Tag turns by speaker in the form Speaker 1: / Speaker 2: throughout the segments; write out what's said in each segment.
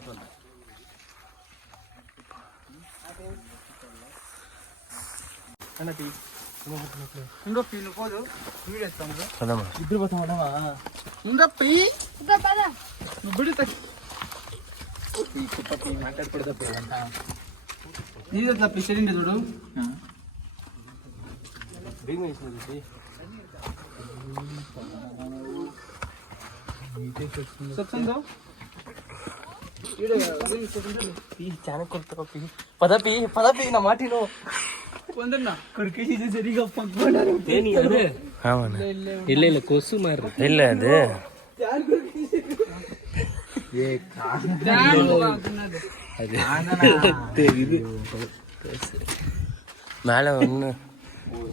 Speaker 1: అట్లా
Speaker 2: ఇద్దరు పోతామా ఇంకా పెయ్యి ఇప్పుడు నీది అట్లా పిచ్చరిండి చూడు. సత్సందో
Speaker 1: పీ చాలా కొడుతున్నా
Speaker 2: పీ పద పీ పద
Speaker 1: పీ నా మాట இல்ல இல்ல கொசு மாதிரி இல்ல அது தெரியுது மேல ஒண்ணு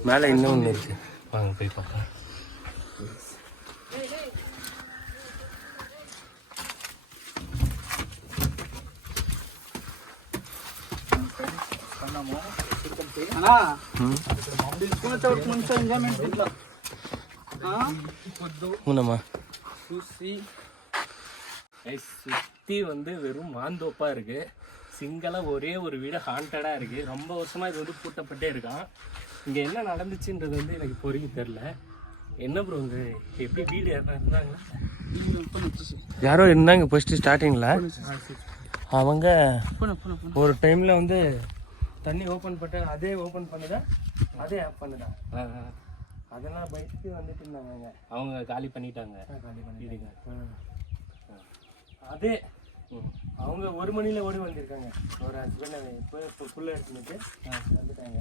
Speaker 1: மேல இன்னும் ஒண்ணு இருக்கு வாங்க போய் பார்க்கலாம்
Speaker 2: అన్నా తీసుకున్న మంచి ఎంజాయ్మెంట్ ఇట్లా
Speaker 1: ஊனம்மா சுசி சுற்றி வந்து வெறும் மாந்தோப்பாக இருக்கு சிங்கிளாக ஒரே ஒரு வீடு ஹாண்டடாக இருக்கு ரொம்ப வருஷமாக இது வந்து பூட்டப்பட்டே இருக்கான் இங்கே என்ன நடந்துச்சுன்றது வந்து எனக்கு இப்போ வரைக்கும் தெரில என்ன ப்ரோ இங்கே எப்படி வீடு யாரா இருந்தாங்களா யாரோ இருந்தாங்க ஃபஸ்ட்டு ஸ்டார்டிங்கில் அவங்க ஒரு டைமில் வந்து தண்ணி ஓப்பன் பண்ணிட்டு அதே ஓப்பன் பண்ணுதா? அதே ஆஃப் பண்ணுதா? அதெல்லாம் பயத்து வந்துட்டு இருந்தாங்க அவங்க காலி பண்ணிட்டாங்க. வீடுங்க அதே ம். அவங்க ஒரு மணில ஓடி வந்திருக்காங்க. ஒரு ஹஸ்பண்ட் இப்போ இப்போ ஃபுல்லாக எடுத்துட்டு வந்துட்டாங்க.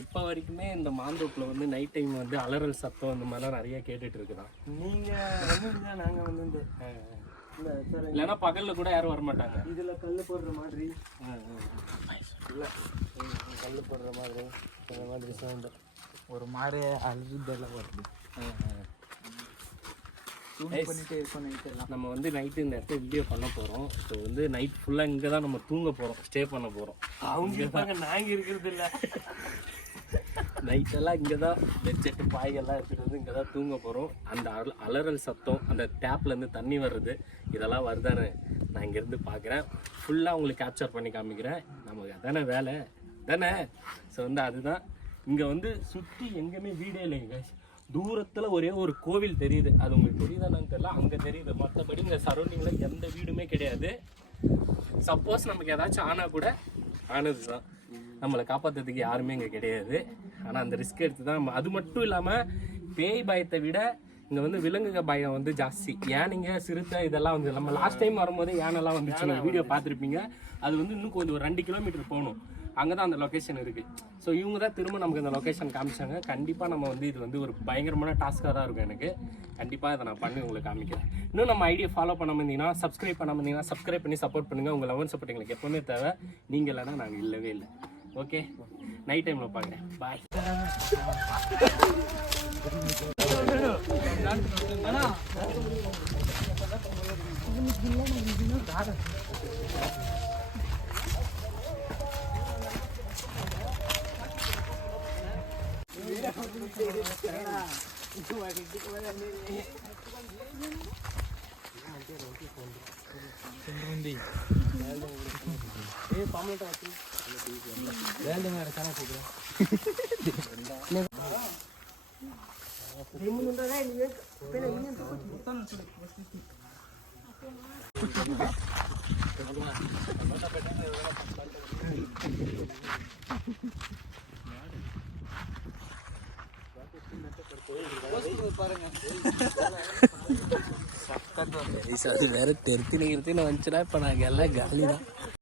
Speaker 1: இப்போ வரைக்குமே இந்த மாந்தோப்பில் வந்து நைட் டைம் வந்து அலறல் சத்தம் இந்த மாதிரிலாம் நிறைய கேட்டுட்டு இருக்குதான். நீங்கள் வந்துருந்தா நாங்கள் வந்து சார் இல்லைன்னா பகலில் கூட யாரும் வர மாட்டாங்க இதில் கல் போடுற மாதிரி. இல்லை. கல் போடுற மாதிரி இந்த மாதிரி சவுண்டு
Speaker 2: ஒரு மாதிரி அழுதெல்லாம் வருது. பண்ணிட்டே இருக்கோம்
Speaker 1: நம்ம வந்து நைட்டு இந்த இடத்துல வீடியோ பண்ண போகிறோம் ஸோ வந்து நைட் ஃபுல்லாக இங்கே தான் நம்ம தூங்க போகிறோம் ஸ்டே பண்ண போகிறோம் அவங்க நாங்கள் இருக்கிறது இல்லை. நைட்டெல்லாம் இங்கே தான் பெட்ஷெட்டு பாய்கள்லாம் எடுத்துகிட்டு வந்து இங்கே தான் தூங்க போகிறோம் அந்த அல அலறல் சத்தம் அந்த டேப்லேருந்து தண்ணி வர்றது இதெல்லாம் வருதானே நான் இங்கேருந்து பார்க்குறேன் ஃபுல்லாக உங்களுக்கு கேப்சர் பண்ணி காமிக்கிறேன். நமக்கு அதானே வேலை? தானே ஸோ வந்து அதுதான். இங்கே வந்து சுற்றி எங்கேயுமே வீடே இல்லைங்க தூரத்தில் ஒரே ஒரு கோவில் தெரியுது. அது உங்களுக்கு தெரியுதானு தெரியல. அங்கே தெரியுது. மற்றபடி இந்த சரௌண்டிங்கில் எந்த வீடுமே கிடையாது. சப்போஸ் நமக்கு ஏதாச்சும் ஆனால் கூட ஆனது தான் நம்மளை காப்பாற்றுறதுக்கு யாருமே இங்கே கிடையாது. ஆனால் அந்த ரிஸ்க் எடுத்து தான் அது மட்டும் இல்லாமல் பேய் பயத்தை விட இங்கே வந்து விலங்குக பயம் வந்து ஜாஸ்தி. ஏன் சிறுத்தை இதெல்லாம் வந்து நம்ம லாஸ்ட் டைம் வரும்போது யானெல்லாம் வந்துச்சு. நீங்கள் வீடியோ பார்த்துருப்பீங்க. அது வந்து இன்னும் கொஞ்சம் ஒரு ரெண்டு கிலோமீட்டர் போகணும். அங்கே தான் அந்த லொக்கேஷன் இருக்குது ஸோ இவங்க தான் திரும்ப நமக்கு இந்த லொக்கேஷன் காமிச்சாங்க. கண்டிப்பாக நம்ம வந்து இது வந்து ஒரு பயங்கரமான டாஸ்க்காக தான் இருக்கும் எனக்கு. கண்டிப்பாக இதை நான் பண்ணி உங்களுக்கு காமிக்கிறேன். இன்னும் நம்ம ஐடியா ஃபாலோ பண்ண இருந்தீங்கன்னா சப்ஸ்கிரைப் பண்ண இருந்தீங்கன்னா சப்ஸ்கிரைப் பண்ணி சப்போர்ட் பண்ணுங்கள் உங்கள் லவன் சப்போர்ட் எங்களுக்கு எப்போவுமே தேவை. நீங்கள் இல்லைன்னா நாங்கள் இல்லவே இல்லை. ஓகே நைட் டைமில் பார்க்குறேன் பாய் அது வேற தெருத்தி கிருத்தின வந்துச்சுன்னா இப்போ நாங்கள் எல்லாம் காலி தான்